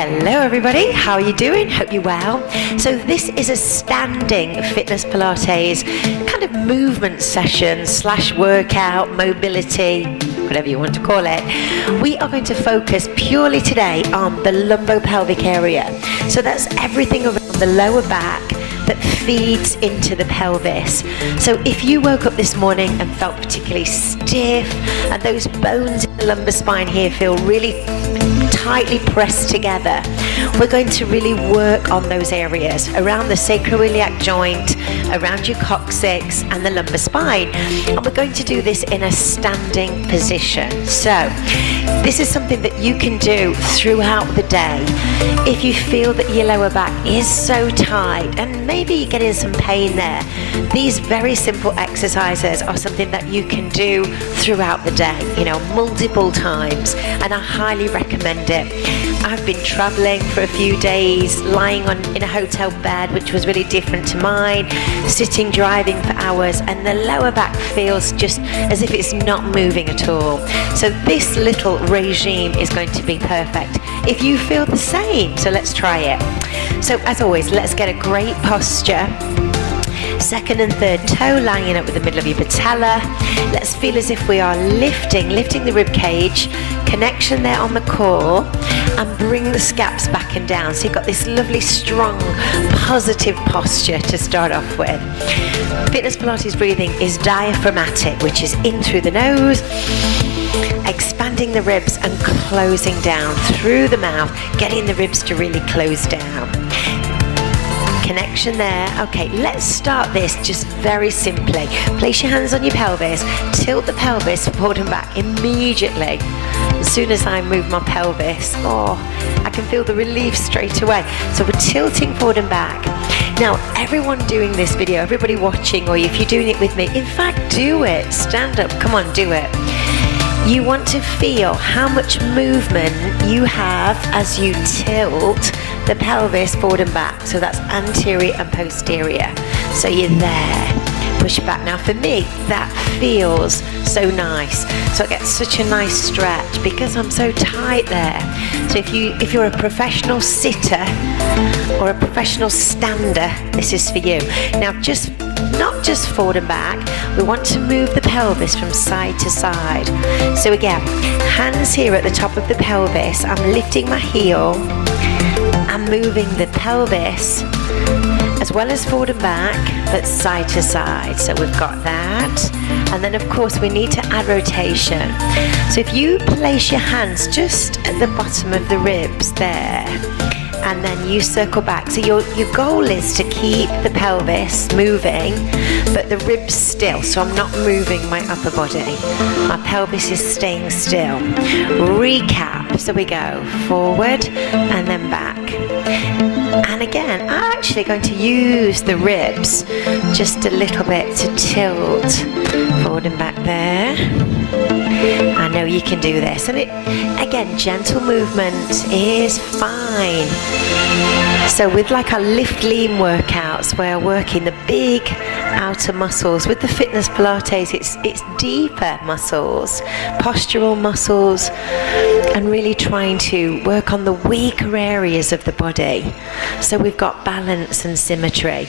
Hello everybody, how are you doing? Hope you're well. So this is a standing Fitness Pilates kind of movement session / workout, mobility, whatever you want to call it. We are going to focus purely today on the lumbopelvic area. So that's everything around the lower back that feeds into the pelvis. So if you woke up this morning and felt particularly stiff and those bones in the lumbar spine here feel really tightly pressed together, we're going to really work on those areas around the sacroiliac joint, around your coccyx and the lumbar spine, and we're going to do this in a standing position. So this is something that you can do throughout the day. If you feel that your lower back is so tight and maybe you're getting some pain there, these very simple exercises are something that you can do throughout the day, multiple times, and I highly recommend it. I've been traveling for a few days, lying in a hotel bed, which was really different to mine, sitting, driving for hours, and the lower back feels just as if it's not moving at all. So this little regime is going to be perfect if you feel the same. So let's try it. So as always, let's get a great posture. Second and third toe lining up with the middle of your patella. Let's feel as if we are lifting the rib cage, connection there on the core, and bring the scaps back and down. So you've got this lovely, strong, positive posture to start off with. Fitness Pilates breathing is diaphragmatic, which is in through the nose, expanding the ribs and closing down through the mouth, getting the ribs to really close down. Connection there. Okay, let's start this just very simply. Place your hands on your pelvis, tilt the pelvis forward and back immediately. As soon as I move my pelvis, I can feel the relief straight away. So we're tilting forward and back. Now, everyone doing this video, everybody watching, or if you're doing it with me, in fact, do it. Stand up, come on, do it. You want to feel how much movement you have as you tilt the pelvis forward and back. So that's anterior and posterior. So you're there. Push back. Now for me, that feels so nice. So I get such a nice stretch because I'm so tight there. So if you're a professional sitter or a professional stander, this is for you. Now not just forward and back, we want to move the pelvis from side to side. So again, hands here at the top of the pelvis, I'm lifting my heel, I'm moving the pelvis as well as forward and back, but side to side. So we've got that. And then of course we need to add rotation. So if you place your hands just at the bottom of the ribs there, and then you circle back. So your goal is to keep the pelvis moving, but the ribs still. So I'm not moving my upper body. My pelvis is staying still. Recap. So we go forward and then back. And again, I'm actually going to use the ribs just a little bit to tilt forward and back there. I know you can do this. And again, gentle movement is fine. So with like our lift lean workouts, we're working the big outer muscles. With the Fitness Pilates, it's deeper muscles, postural muscles, and really trying to work on the weaker areas of the body. So we've got balance and symmetry.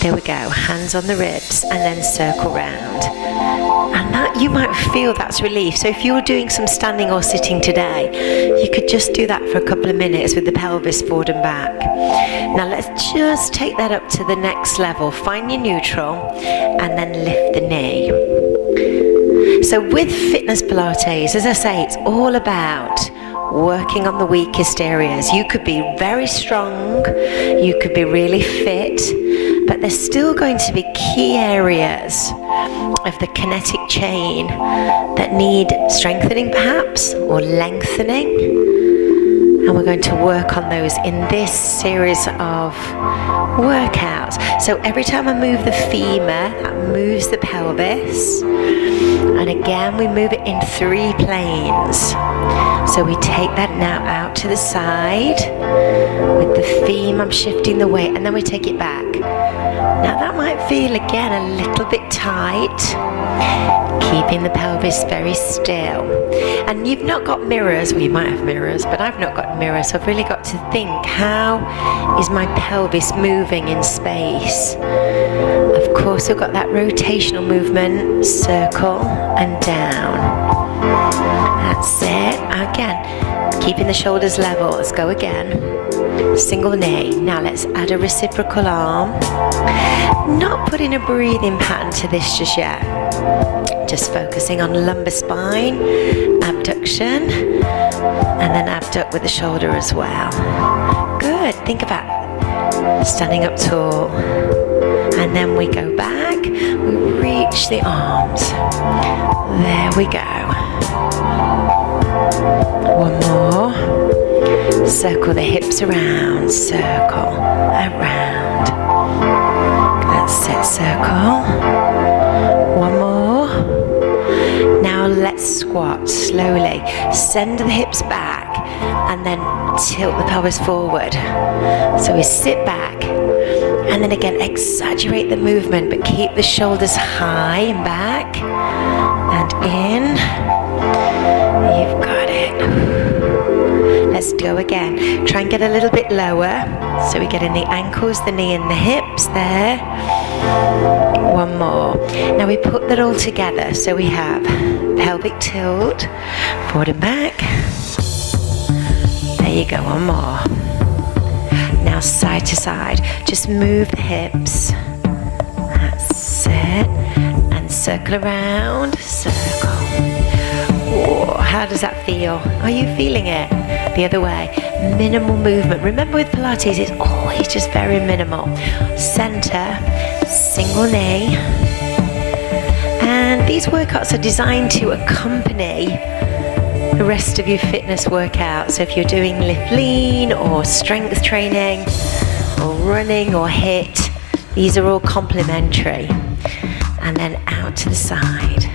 There we go, hands on the ribs and then circle round. And that, you might feel that's relief. So if you're doing some standing or sitting today, you could just do that for a couple of minutes with the pelvis forward and back. Now let's just take that up to the next level. Find your neutral and then lift the knee. So with Fitness Pilates, as I say, it's all about working on the weakest areas. You could be very strong, you could be really fit, but there's still going to be key areas of the kinetic chain that need strengthening perhaps, or lengthening. And we're going to work on those in this series of workouts. So every time I move the femur, that moves the pelvis. And again, we move it in 3 planes. So we take that now out to the side. With the femur, I'm shifting the weight, and then we take it back. Now that might feel again a little bit tight. Keeping the pelvis very still. And you've not got mirrors, well you might have mirrors, but I've not got mirrors, so I've really got to think, how is my pelvis moving in space? Of course we've got that rotational movement, circle and down. That's it. Again, keeping the shoulders level. Let's go again. Single knee. Now let's add a reciprocal arm. Not putting a breathing pattern to this just yet. Just focusing on lumbar spine, abduction, and then abduct with the shoulder as well. Good. Think about standing up tall. And then we go back. We reach the arms. There we go. One more. Circle the hips around. Circle around. That's it. Circle. One more. Now let's squat slowly. Send the hips back and then tilt the pelvis forward. So we sit back and then again exaggerate the movement but keep the shoulders high and back and in. You've got it. Let's go again. Try and get a little bit lower. So we get in the ankles, the knee and the hips there. One more. Now we put that all together. So we have pelvic tilt, forward and back. There you go, one more. Now side to side. Just move the hips. That's it. And circle around. Circle. Whoa, how does that feel? Are you feeling it? The other way. Minimal movement. Remember with Pilates, it's always just very minimal. Center, single knee. And these workouts are designed to accompany the rest of your fitness workout. So if you're doing lift lean or strength training or running or HIIT, these are all complementary. And then out to the side.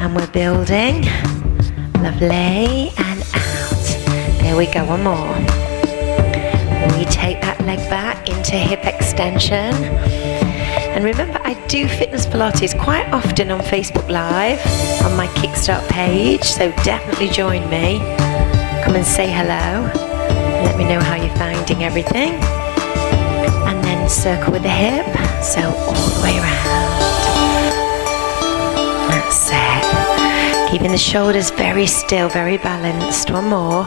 And we're building. Lovely. And out. There we go, one more. We take that leg back into hip extension. And remember, I do Fitness Pilates quite often on Facebook Live on my Kickstart page, so definitely join me. Come and say hello. Let me know how you're finding everything. And then circle with the hip, so all the way around. That's it. Keeping the shoulders very still, very balanced. One more.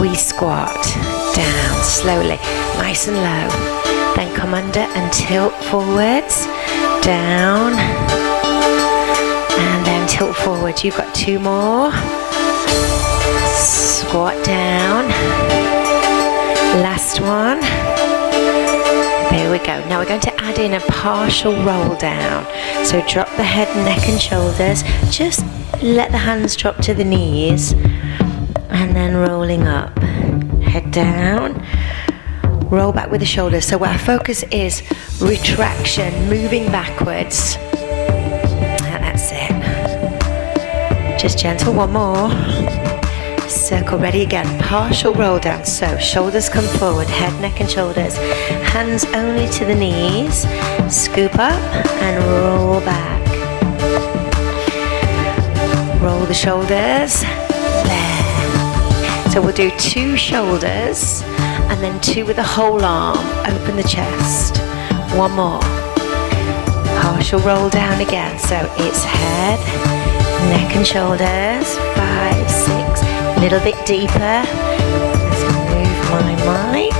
We squat down slowly, nice and low. Then come under and tilt forwards, down, and then tilt forward. You've got two more. Squat down. Last one. There we go. Now we're going to add in a partial roll down. So drop the head, neck and shoulders. Just let the hands drop to the knees. And then rolling up. Head down. Roll back with the shoulders. So our focus is retraction, moving backwards. And that's it. Just gentle, one more. Circle, ready again. Partial roll down. So shoulders come forward, head, neck and shoulders. Hands only to the knees. Scoop up and roll back. Roll the shoulders. There. So we'll do two shoulders. And then two with the whole arm. Open the chest. One more. Partial roll down again. So it's head, neck and shoulders. 5, 6. A little bit deeper. Let's move my mic.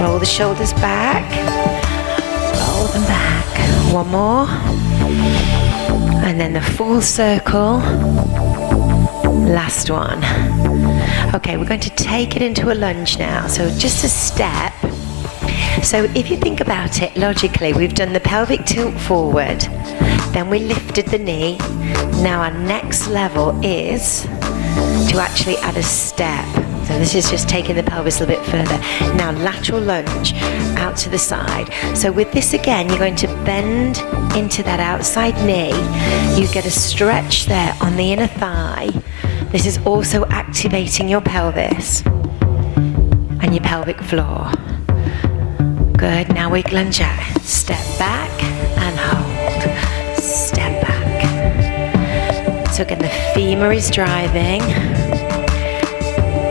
Roll the shoulders back. Roll them back. One more. And then the full circle. Last one. Okay, we're going to take it into a lunge now. So just a step. So if you think about it logically, we've done the pelvic tilt forward, then we lifted the knee. Now our next level is to actually add a step. So this is just taking the pelvis a little bit further. Now lateral lunge out to the side. So with this again, you're going to bend into that outside knee. You get a stretch there on the inner thigh. This is also activating your pelvis and your pelvic floor. Good, now we lunge out. Step back and hold. So again, the femur is driving.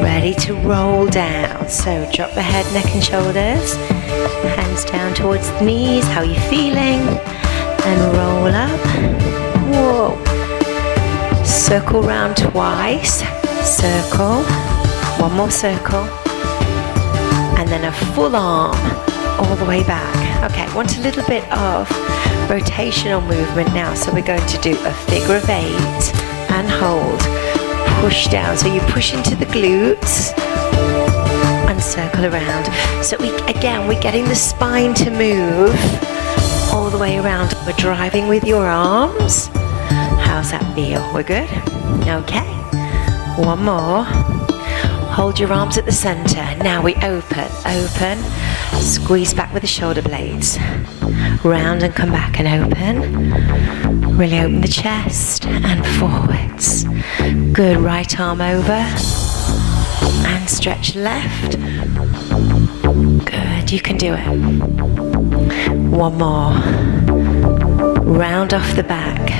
Ready to roll down. So drop the head, neck and shoulders. Hands down towards the knees. How are you feeling? And roll up. Whoa. Circle round twice. Circle. One more circle. And then a full arm all the way back. Okay, want a little bit of rotational movement now. So we're going to do a figure of 8 and hold. Push down. So you push into the glutes and circle around. So we're getting the spine to move all the way around. We're driving with your arms. How's that feel? We're good? Okay. One more. Hold your arms at the center. Now we open. Squeeze back with the shoulder blades. Round and come back and open. Really open the chest and forwards. Good. Right arm over. And stretch left. Good. You can do it. One more. Round off the back.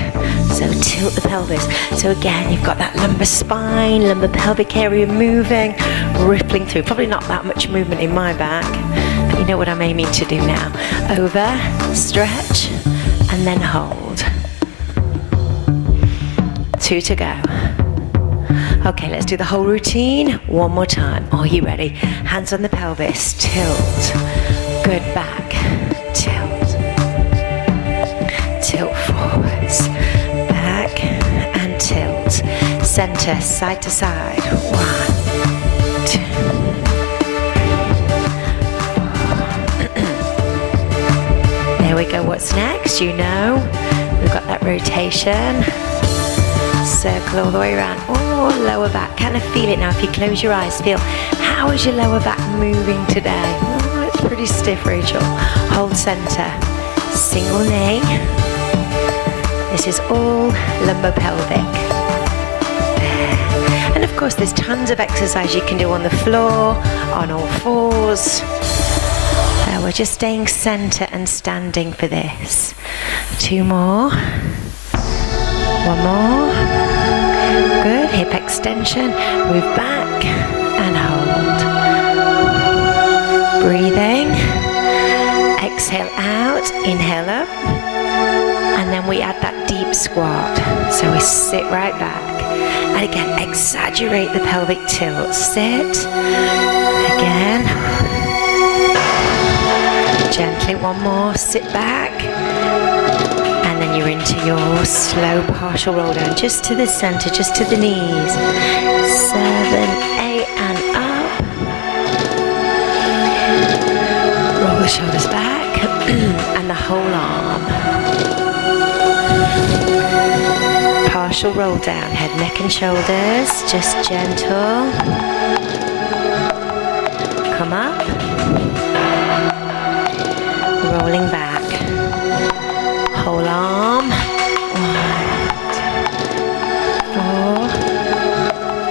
So tilt the pelvis. So again, you've got that lumbar spine, lumbar pelvic area moving, rippling through. Probably not that much movement in my back, but you know what I'm aiming to do now. Over, stretch, and then hold. 2 to go. Okay, let's do the whole routine one more time. Are you ready? Hands on the pelvis, tilt. Good, back, tilt. Tilt forwards. And tilt. Center, side to side. 1, 2. There we go. What's next? You know, we've got that rotation. Circle all the way around. Oh, lower back. Kind of feel it now. If you close your eyes, feel how is your lower back moving today? Oh, it's pretty stiff, Rachel. Hold center. Single knee. This is all lumbopelvic. There. And of course, there's tons of exercise you can do on the floor, on all fours. We're just staying center and standing for this. 2 more. 1 more. Good. Hip extension. Move back and hold. Breathing. Exhale out. Inhale up. And then we add that deep squat. So we sit right back. And again, exaggerate the pelvic tilt. Sit. Again. Gently, 1 more. Sit back. And then you're into your slow partial roll down. Just to the center, just to the knees. 7, 8, and up. Roll the shoulders back. And the whole arm. Partial roll down, head, neck and shoulders, just gentle. Come up. Rolling back. Whole arm. 1,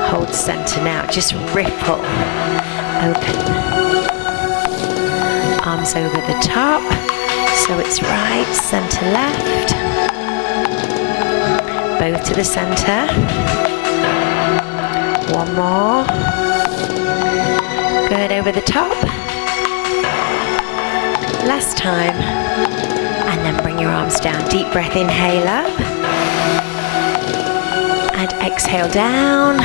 4. Hold center now, just ripple. Open. Arms over the top. So it's right, center, left. Both to the center. 1 more. Good, over the top. Last time. And then bring your arms down. Deep breath, inhale up. And exhale down.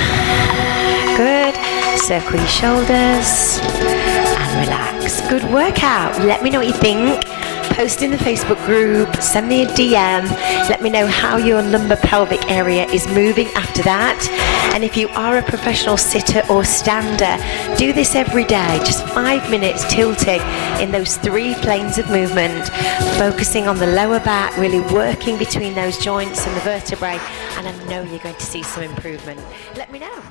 Good. Circle your shoulders. And relax. Good workout. Let me know what you think. Post in the Facebook group, send me a DM, let me know how your lumbar pelvic area is moving after that. And if you are a professional sitter or stander, do this every day, just 5 minutes tilting in those 3 planes of movement, focusing on the lower back, really working between those joints and the vertebrae, and I know you're going to see some improvement. Let me know.